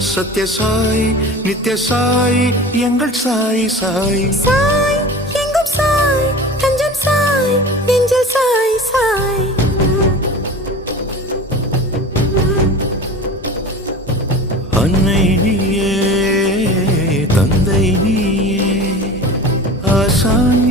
சத்ய சாய் நித்ய சாய் எங்கள் சாய் சாய் சாய் எங்கும் சாய் தஞ்சம் சாய் நெஞ்சில் சாய் சாய் அன்னை நீயே தந்தை நீயே ஆசான்